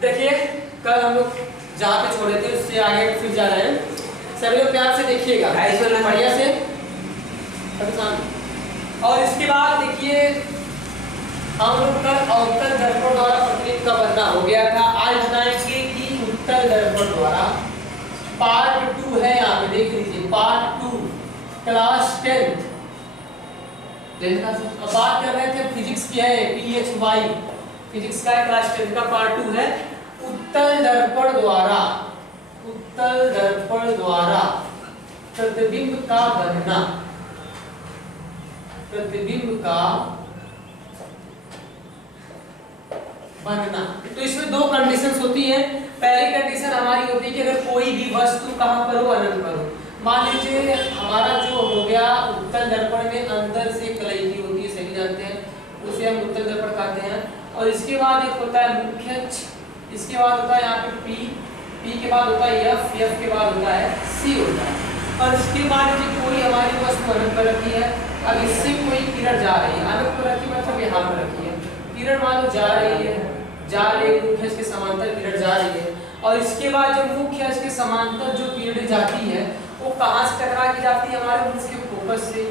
देखिए कल हम लोग जहाँ पे छोड़े थे उससे आगे फिर जा रहे हैं। सभी लोग प्यार से देखिएगा बढ़िया से। और इसके बाद देखिए हम लोग कल अवतल दर्पण द्वारा प्रतिबिंब का बनना हो गया था। आज बताएंगे कि उत्तल दर्पण द्वारा पार्ट 2 है। यहाँ पे देख लीजिए पार्ट 2 क्लास 10 बात कर रहे थे फिजिक्स की है PHY फिजिक्स का क्लास 10 का पार्ट 2 है। उत्तल दर्पण द्वारा प्रतिबिंब का बनना, प्रतिबिंब का बनना। तो इसमें दो कंडीशंस होती हैं। पहली कंडीशन हमारी होती है कि अगर कोई भी वस्तु कहां पर हो, अनंत पर हो। मान लीजिए हमारा जो हो गया उत्तल दर्पण में अंदर से कलई होती है, सभी जानते हैं, उसे हम उत्तल दर्पण कहते हैं। और इसके बाद एक होता है मुख्य अक्ष, इसके बाद होता है यहाँ पे P के बाद होता है F के बाद होता है C होता है। और इसके बाद जो कोई हमारी वस्तु अनंत पर रखी है, अब इससे कोई किरण जा रही है, अनंत पर रखी मतलब यहाँ पर रखी है, किरण मान लो जा रही है मुख्य अक्ष के समांतर किरण जा रही है। और इसके बाद जब मुख्य अक्ष के समांतर जो किरण जाती है वो कहाँ से टकरा के जाती है, हमारे मुख्य फोकस से,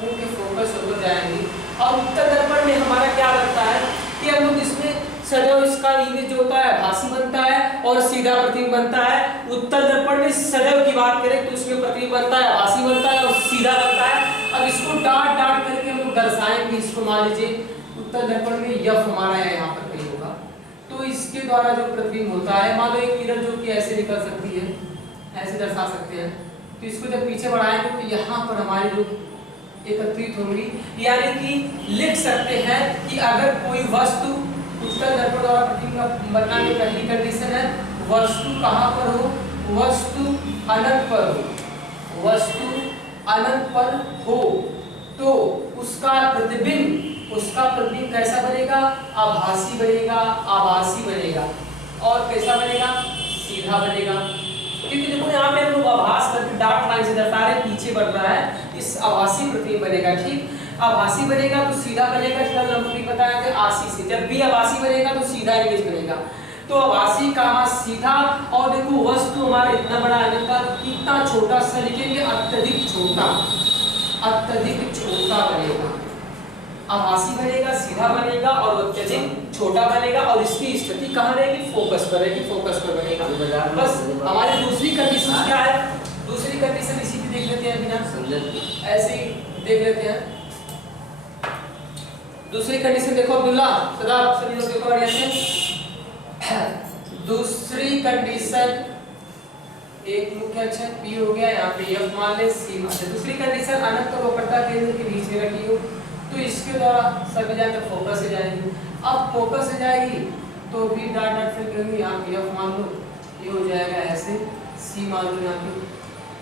मुख्य फोकस होकर जाएंगी। और उत्तल दर्पण में हमारा क्या बनता है कि हम लोग इसमें सदैव इसका इमेज जो होता है आभासी बनता है और सीधा प्रतिबिंब बनता है। उत्तल दर्पण में सदैव की बात करें तो उसमें प्रतिबिंब बनता है, आभासी बनता है और सीधा बनता है। अब इसको डाट डाट करके हम लोग दर्शाएंगे। इसको मान लीजिए उत्तल दर्पण में F हमारा है यहाँ पर कहीं होगा, तो इसके द्वारा जो प्रतिबिंब होता है, मान लो एक किरण जो कि ऐसे निकल सकती है, ऐसे दर्शा सकते हैं, तो इसको जब पीछे बढ़ाएंगे तो यहाँ पर हमारी जो एकत्रित होंगी। यानी कि लिख सकते हैं कि अगर कोई वस्तु उत्तल दर्पण द्वारा प्रतिबिंब बनना की पहली कंडीशन है वस्तु कहाँ पर हो, वस्तु अनंत पर हो, वस्तु अनंत पर हो, तो उसका प्रतिबिंब कैसा बनेगा, आभासी बनेगा। और कैसा बनेगा, सीधा बनेगा। क्योंकि देखो यहाँ पे हम लोग आभास करके डॉट लाइन से दर्शा रहे, पीछे बढ़ रहा है, इस आभासी प्रतिबिंब बनेगा। ठीक, आभासी बनेगा तो सीधा बनेगा। कल हमको भी बताया था आशी से, जब भी आभासी बनेगा तो सीधा इमेज बनेगा। तो आभासी का सीधा। और देखो वस्तु हमारा इतना बड़ा है का कितना छोटा सा लिखेंगे, अत्यधिक छोटा बनेगा। आभासी बनेगा, सीधा बनेगा और अत्यधिक छोटा बनेगा। और इसकी स्थिति कहाँ रहेगी, फोकस पर रहेगी, फोकस पर बनेगा। बस हमारी दूसरी कंडीशन क्या है, दूसरी कंडीशन इसी की देख लेते हैं, बिना ऐसे ही देख लेते हैं। दूसरी कंडीशन देखो अब्दुल्ला, सदा सभी लोग देखो बढ़िया से। दूसरी कंडीशन एक मुख्य अक्ष P हो गया, यहाँ पे F मान ले, C मान ले। दूसरी कंडीशन अनंत और वक्रता केंद्र के बीच में रखी हो, तो इसके द्वारा सभी जाते फोकस से जाएगी। अब फोकस से जाएगी तो भी डॉट डॉट फिर करेंगे, यहाँ पे F मान लो, ये हो जाएगा ऐसे, C मान लो, यहाँ पे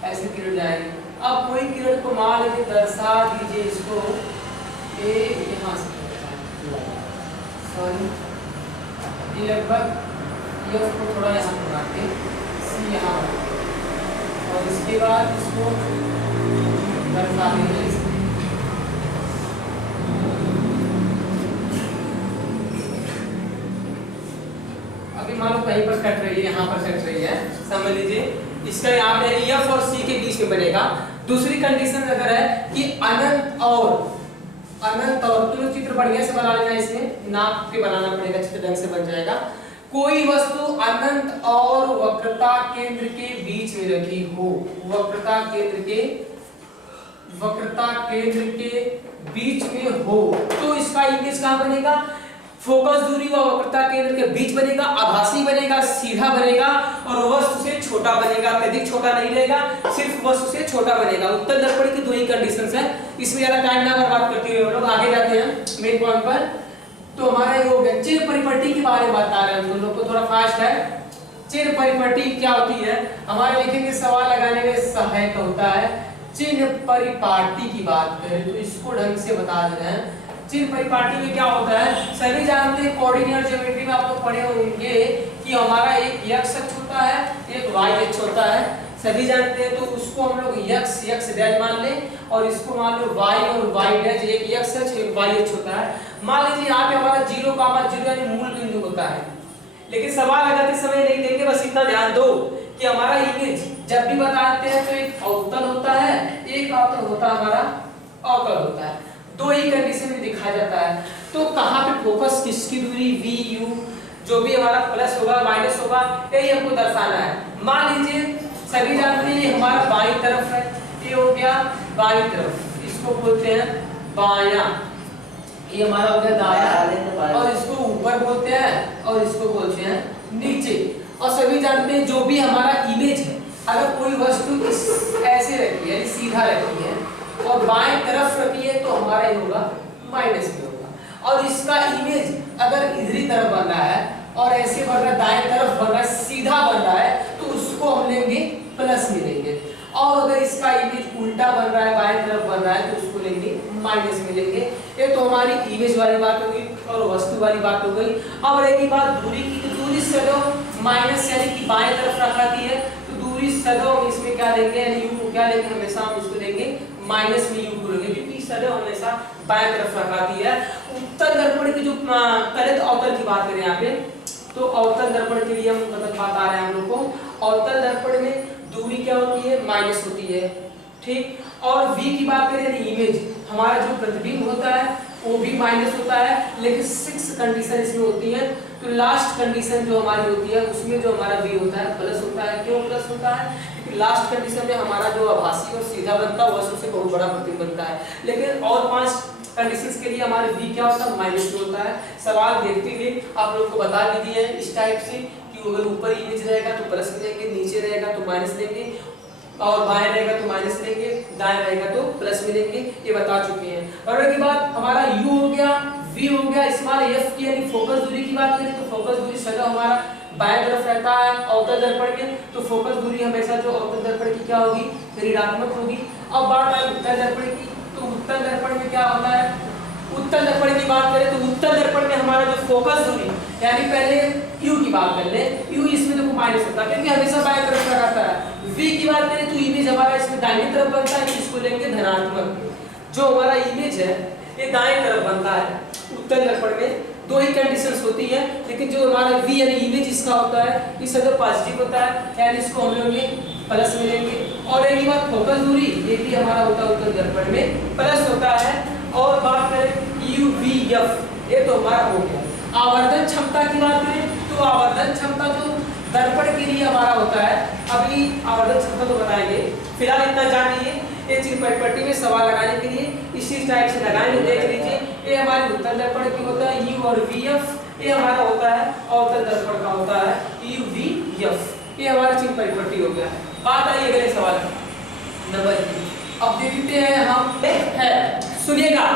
ऐसे किरण जाएगी। अब कोई किरण को मान लीजिए दर्शा दीजिए इसको ए, यहाँ से सॉरी ये लगभग F को थोड़ा यहाँ बढ़ा के C यहाँ और इसके बाद इसको दर्शा दीजिए। अभी मान लो कहीं पर कट रही है, यहाँ पर कट रही है, समझ लीजिए इसका यहाँ पे F और C के बीच में बनेगा। दूसरी कंडीशन अगर है कि अनंत और तो चित्र बढ़िया से बना लेना, इसमें नाप के बनाना पड़ेगा, चित्र ढंग से बन जाएगा। कोई वस्तु अनंत और वक्रता केंद्र के बीच में रखी हो, वक्रता केंद्र के बीच में हो, तो इसका इमेज कहाँ बनेगा, फोकस दूरी व वक्रता केंद्र के बीच बनेगा, आभासी बनेगा, सीधा बनेगा और वस्तु से छोटा बनेगा, अत्यधिक छोटा नहीं रहेगा, सिर्फ वस्तु से छोटा बनेगा। उत्तल दर्पण की दो ही कंडीशंस हैं, इसमें ज्यादा टाइम ना बर्बाद करते हुए हम लोग आगे जाते हैं मेन पॉइंट पर। तो हमारा ये हो गया चिर परिपट्टी के बारे में बता रहे हैं, हम लोग को थोड़ा फास्ट है। चिर परिपट्टी क्या होती है, हमारे लिखेंगे सवाल लगाने में सहायक होता है। चिन्ह परिपाटी की बात करें तो इसको ढंग से बता दे रहे हैं। चिन्ह परिपाटी में क्या होता है, सभी जानते हैं कोऑर्डिनेट ज्योमेट्री में आप लोग पढ़े होंगे कि हमारा एक x अक्ष होता है, एक y अक्ष होता है, सभी जानते हैं। तो उसको हम लोग x डैश मान लें और इसको मान लो y और y डैश, एक x अक्ष एक y अक्ष होता है। मान लीजिए यहाँ पे हमारा 0, 0 यानी मूल बिंदु होता है, लेकिन सवाल लगाते समय नहीं देंगे, बस इतना ध्यान दो कि हमारा इमेज जब भी बताते हैं तो एक अवतल होता है, एक अवतल होता है हमारा अवतल होता है, दो ही कंडीशन में दिखाया जाता है। तो कहाँ पे फोकस, किसकी दूरी वी यू, जो भी हमारा प्लस होगा माइनस होगा, यही हमको दर्शाना है। मान लीजिए सभी जानते हैं ये हमारा बाईं तरफ है, ये हो गया बाईं तरफ, इसको बोलते हैं बायां, ये हमारा हो गया दायां, और इसको ऊपर बोलते हैं और इसको बोलते हैं नीचे। और सभी जानते हैं जो भी हमारा इमेज है, अगर कोई वस्तु ऐसे रखी है, सीधा रखी है और बाएं तरफ रखी है तो हमारा ये होगा माइनस में होगा, और इसका इमेज अगर इधरी तरफ बन रहा है और ऐसे बन रहा है, दाएं तरफ बन रहा है, सीधा बन रहा है, तो उसको हम लेंगे प्लस में लेंगे। और अगर इसका इमेज उल्टा बन रहा है, बाएं तरफ बन रहा है, तो उसको लेंगे माइनस में लेंगे। ये तो हमारी इमेज वाली बात हो गई और वस्तु वाली बात हो गई। अब रहेगी बात दूरी की, तो दूरी सदैव माइनस यानी कि बाएं तरफ रखाती है, तो दूरी सदैव इसमें क्या लेंगे, यानी यू को क्या लेंगे, हमेशा हम इसको लेंगे माइनस में यू को लेंगे, क्योंकि सदैव हमेशा बाएं तरफ रखाती है। उत्तल दर्पण की जो कलित अवतल की बात करें यहाँ पे, तो अवतल दर्पण के लिए हम मतलब बात आ रहे हैं हम लोग को। अवतल दर्पण में दूरी क्या होती है, माइनस होती है, ठीक। और v की बात करें यानी इमेज, हमारा जो प्रतिबिंब होता है वो भी माइनस होता है, लेकिन 6 कंडीशन इसमें होती है। तो लास्ट कंडीशन जो हमारी होती है उसमें जो हमारा v होता है प्लस होता है। क्यों प्लस होता है, क्योंकि लास्ट कंडीशन में हमारा जो आभासी और सीधा बनता है वह सबसे बहुत बड़ा प्रतिबिंब बनता है, लेकिन और 5 कंडीशंस के लिए हमारे v क्या होता है, माइनस में होता है। सवाल देखते हुए आप लोग को बता भी दिए हैं इस टाइप से कि अगर ऊपर इमेज रहेगा तो प्लस लेंगे, नीचे रहेगा तो माइनस लेंगे, और बाएं रहेगा तो माइनस लेंगे, दाएं रहेगा तो प्लस में लेंगे, ये बता चुके हैं। और उसके बाद हमारा u हो गया, v हो गया, स्मॉल f की यानी फोकस दूरी की बात करें तो फोकस दूरी सदा हमारा बाएं तरफ रहता है अवतल दर्पण में, तो फोकस दूरी हमेशा जो अवतल दर्पण की क्या होगी, ऋणात्मक होगी। अब बात आई उत्तल दर्पण की, तो उत्तल दर्पण में क्या होता है, उत्तल दर्पण की बात करें तो उत्तल दर्पण में हमारा जो फोकस दूरी यानी पहले u की बात कर ले, u इसमें देखो माइनस होता है क्योंकि हमेशा बाएं तरफ लगाता है। v की बात करें तो इमेज हमारा इसमें दाहिनी तरफ बनता है, इसको लेंगे धनात्मक। जो हमारा इमेज है ये दाएं तरफ बनता है उत्तल दर्पण में। दो ही कंडीशंस होती है, लेकिन जो हमारा v यानी इमेज इसका होता है ये सदैव पॉजिटिव होता है, यानी इसको हम लेंगे प्लस में लेंगे। और एक बात फोकस दूरी, ये भी हमारा होता है उत्तल दर्पण में प्लस होता है। और बात करें u v f, ये तो हमारा हो गया। आवर्धन क्षमता की बात करें तो आवर्धन क्षमता जो दर्पण के लिए हमारा होता है, अभी आवर्धन क्षमता तो बताएंगे, फिलहाल इतना जान लीजिए। ये चिन्ह पट्टी में सवाल लगाने के लिए इसी टाइप से लगाएंगे, देख लीजिए। ये हमारे उत्तल दर्पण की होता है u और v f, ये हमारा होता है अवतल दर्पण का होता है u v f, ये हमारा चिन्ह पट्टी हो गया। बात आई अगले सवाल नंबर 3। अब देखते हैं हम है, सुनिएगा,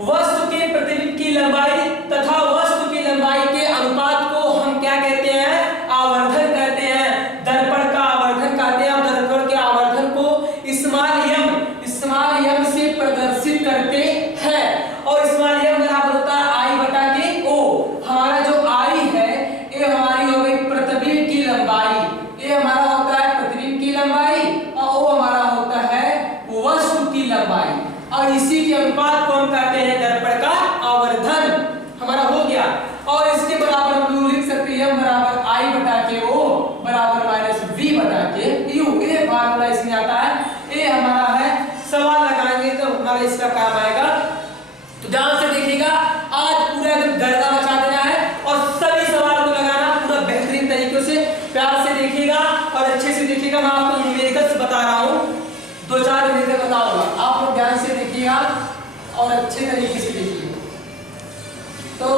वस्तु के प्रतिबिंब की लंबाई तथा वस्तु की लंबाई के अनुपात को हम क्या कहते हैं, आवर्धन कहते हैं। दर्पण का आवर्धन कहते हैं, दर्पण के आवर्धन को स्मॉल m से प्रदर्शित करते हैं। और स्मॉल m बराबर होता है I बटा के O। हमारा जो I है ये हमारी हो गई प्रतिबिंब की लंबाई, ये हमारा होता है प्रतिबिंब की लंबाई, और O हमारा होता है वस्तु की लंबाई, और इसी के अनुपात को हम कहते हैं दर्पण का आवर्धन। हमारा हो गया। और इसके बराबर हम लोग लिख सकते हैं m बराबर I बटा के O बराबर माइनस v बटा के u। ये फार्मूला इसमें आता है, ये हमारा है। सवाल लगाएंगे तो हमारा इसका काम आएगा, तो ध्यान से देखिएगा। आज पूरा एकदम गर्दा मचा देना है और सभी सवाल को लगाना पूरा बेहतरीन तरीके से, प्यार से देखिएगा और अच्छे से देखिएगा। मैं आपको न्यूमेरिकल से बता रहा हूँ, 2-4 न्यूमेरिकल बताऊंगा, आप लोग ध्यान से देखिएगा और अच्छे तरीके से देखिए। तो